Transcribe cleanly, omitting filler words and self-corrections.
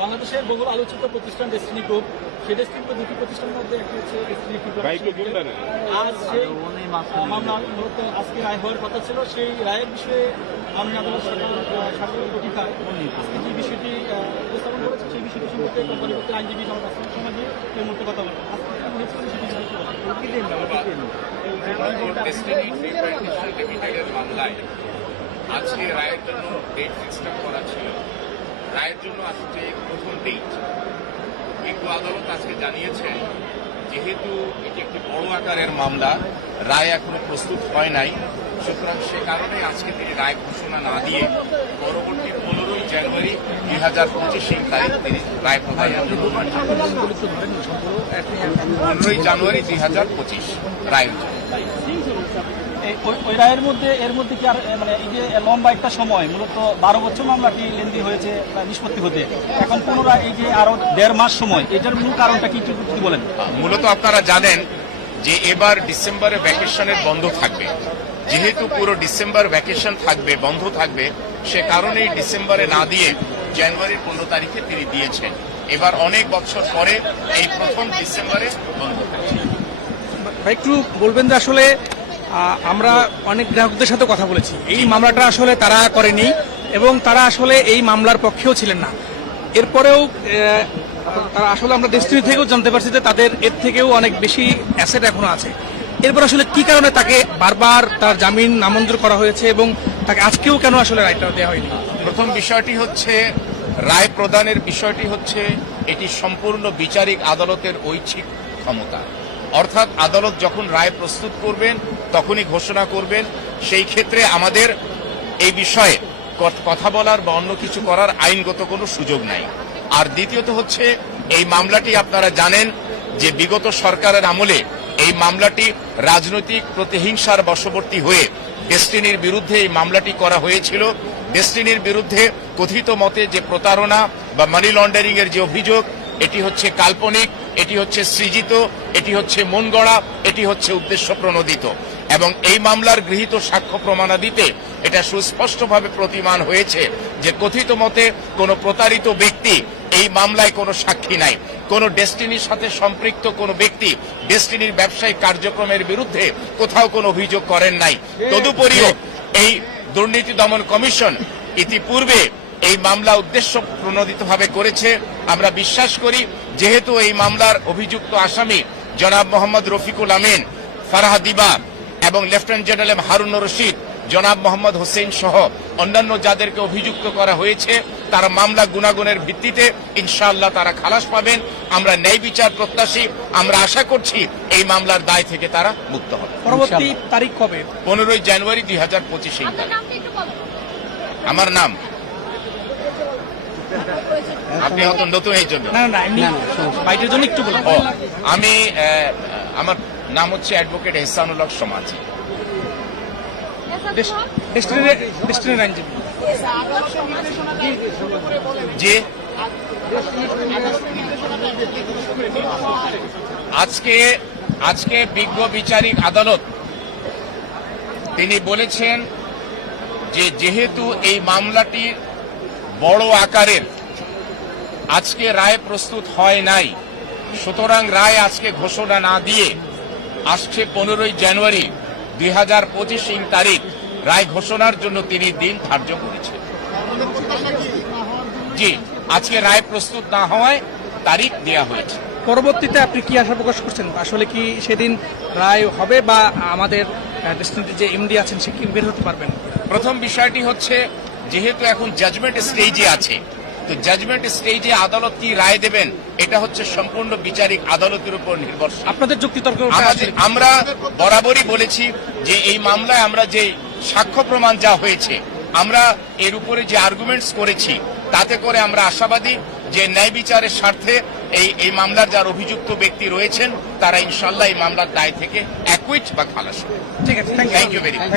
বাংলাদেশের বহুল আলোচিত প্রতিষ্ঠান ডেস্টিনি গ্রুপ, সেই ডেস্টিনি গ্রুপ দুটি প্রতিষ্ঠানের মধ্যে একটি হচ্ছে ডেস্টিনি গ্রুপ। আজ সেই মামলা মূলত আজকে রায় হওয়ার কথা ছিল, সেই রায়ের বিষয়ে মাননীয় আদালত সাধারণ গঠিকায় আজকে যে বিষয়টি উপস্থাপন করেছে সেই বিষয়টি সম্পর্কে কোম্পানি পক্ষের আইনজীবী সমাজে এই মুহূর্তে কথা বলেন। মামলায় আজকে রায়ের জন্য ডেট ফিক্সড করা ছিল। রায়ের জন্য আজকে প্রথম ডেট, কিন্তু আদালত আজকে জানিয়েছে যেহেতু এটি একটি বড় আকারের মামলা, রায় এখনো প্রস্তুত হয় নাই, সুতরাং সে কারণে আজকে তিনি রায় ঘোষণা না দিয়ে পরবর্তী 15ই জানুয়ারি 2025 তারিখ তিনি রায় প্রদান করবেন। 15ই জানুয়ারি 2025 রায়ের জন্য। ওই রায়ের মধ্যে এর মধ্যে কি আর মানে এই যে লম্বা একটা সময়, মূলত 12 বছর মামলাটি লেন্দি হয়েছে নিষ্পত্তি হতে, এখন পুনরায় এই যে আরো 1.5 মাস সময়, এটার মূল কারণটা কি বলেন? মূলত আপনারা জানেন যে এবার ডিসেম্বরে ভ্যাকেশনের বন্ধ থাকবে, যেহেতু পুরো ডিসেম্বর ভ্যাকেশন থাকবে, বন্ধ থাকবে, সে কারণেই ডিসেম্বরে না দিয়ে জানুয়ারির 15 তারিখে তিনি দিয়েছেন। এবার অনেক বছর পরে এই প্রথম ডিসেম্বরে বন্ধ থাকছে। একটু বলবেন যে আসলে আমরা অনেক গ্রাহকদের সাথে কথা বলেছি, এই মামলাটা আসলে তারা করেনি এবং তারা আসলে এই মামলার পক্ষেও ছিলেন না। এরপরেও তারা আসলে আমরা ডেস্টিনি থেকেও জানতে পারছি যে তাদের এর থেকেও অনেক বেশি অ্যাসেট এখনো আছে। এরপর আসলে কি কারণে তাকে বারবার তার জামিন নামঞ্জুর করা হয়েছে এবং তাকে আজকেও কেন আসলে রায়টা দেওয়া হয়নি? প্রথম বিষয়টি হচ্ছে রায় প্রদানের বিষয়টি হচ্ছে এটি সম্পূর্ণ বিচারিক আদালতের ঐচ্ছিক ক্ষমতা, অর্থাৎ আদালত যখন রায় প্রস্তুত করবেন তখনই ঘোষণা করবেন। সেই ক্ষেত্রে আমাদের এই বিষয়ে কথা বলার বা অন্য কিছু করার আইনগত কোনো সুযোগ নাই। আর দ্বিতীয়ত হচ্ছে এই মামলাটি আপনারা জানেন যে বিগত সরকারের আমলে এই মামলাটি রাজনৈতিক প্রতিহিংসার বশবর্তী হয়ে ডেস্টিনির বিরুদ্ধে এই মামলাটি করা হয়েছিল। ডেস্টিনির বিরুদ্ধে কথিত মতে যে প্রতারণা বা মানি লন্ডারিং এর যে অভিযোগ, এটি হচ্ছে কাল্পনিক, এটি হচ্ছে সৃজিত, এটি হচ্ছে মন গড়া, এটি হচ্ছে উদ্দেশ্য প্রণোদিত। এবং এই মামলার গৃহীত সাক্ষ্য প্রমাণাদিতে এটা সুস্পষ্টভাবে প্রতিমান হয়েছে যে কথিত মতে কোনো প্রতারিত ব্যক্তি এই মামলায় কোনো সাক্ষী নাই, কোন ডেস্টিনির সাথে সম্পৃক্ত কোন ব্যক্তি ডেস্টিনির ব্যবসায়িক কার্যক্রমের বিরুদ্ধে কোথাও কোনো অভিযোগ করেন নাই। তদুপরিও এই দুর্নীতি দমন কমিশন ইতিপূর্বে এই মামলা উদ্দেশ্য প্রণোদিতভাবে করেছে। আমরা বিশ্বাস করি যেহেতু এই মামলার অভিযুক্ত আসামি জনাব মোহাম্মদ রফিকুল আমিন, ফারাহ দিবা এবং লেফটেন্যান্ট জেনারেল হারুন রশিদ, জনাব মোহাম্মদ হোসেন সহ অন্যান্য যাদেরকে অভিযুক্ত করা হয়েছে, তারা মামলা গুণাগুণের ভিত্তিতে ইনশাআল্লাহ তারা খালাস পাবেন। আমরা ন্যায় বিচার প্রত্যাশী, আমরা আশা করছি এই মামলার দায় থেকে তারা মুক্ত হবে। পরবর্তী তারিখ কবে? 15ই জানুয়ারি 2025। আমার নাম, আপনি হয়তো নতুন এই জন্য, বাইটের জন্য একটু বলুন। আমি আমার নাম হচ্ছে অ্যাডভোকেট এহসানুল হক সমাজি। ডেস্টিনির আইনজীবী। জি, আজকে বিজ্ঞ বিচারিক আদালত তিনি বলেছেন যে যেহেতু এই মামলাটি বড় আকারের, আজকে রায় প্রস্তুত হয় নাই, সুতরাং রায় আজকে ঘোষণা না দিয়ে আসছে 15ই জানুয়ারি 2025 তারিখ রায় ঘোষণার জন্য তিনি দিন ধার্য করেছেন। জি, আজকে রায় প্রস্তুত না হওয়ায় তারিখ দেওয়া হয়েছে। পরবর্তীতে আপনি কি আশা প্রকাশ করছেন? আসলে কি সেদিন রায় হবে বা আমাদের ডেস্টিনির যে এমডি আছেন সে কি বের হতে পারবেন? প্রথম বিষয়টি হচ্ছে যেহেতু এখন জাজমেন্ট স্টেজে আছে, তো জাজমেন্ট স্টেজে আদালত কি রায় দেবেন এটা হচ্ছে সম্পূর্ণ বিচারিক আদালতের উপর নির্ভরশীল। আপনাদের যুক্তিতর্ক আমরা বরাবরই বলেছি যে এই মামলায় আমরা যে সাক্ষ্য প্রমাণ যা হয়েছে, আমরা এর উপরে যে আর্গুমেন্টস করেছি, তাতে করে আমরা আশাবাদী যে ন্যায় বিচারের স্বার্থে এই মামলার যার অভিযুক্ত ব্যক্তি রয়েছেন তারা ইনশাল্লাহ এই মামলার দায় থেকে অ্যাকুইট বা খালাস হবে। ঠিক আছে, থ্যাংক ইউ ভেরি মাচ।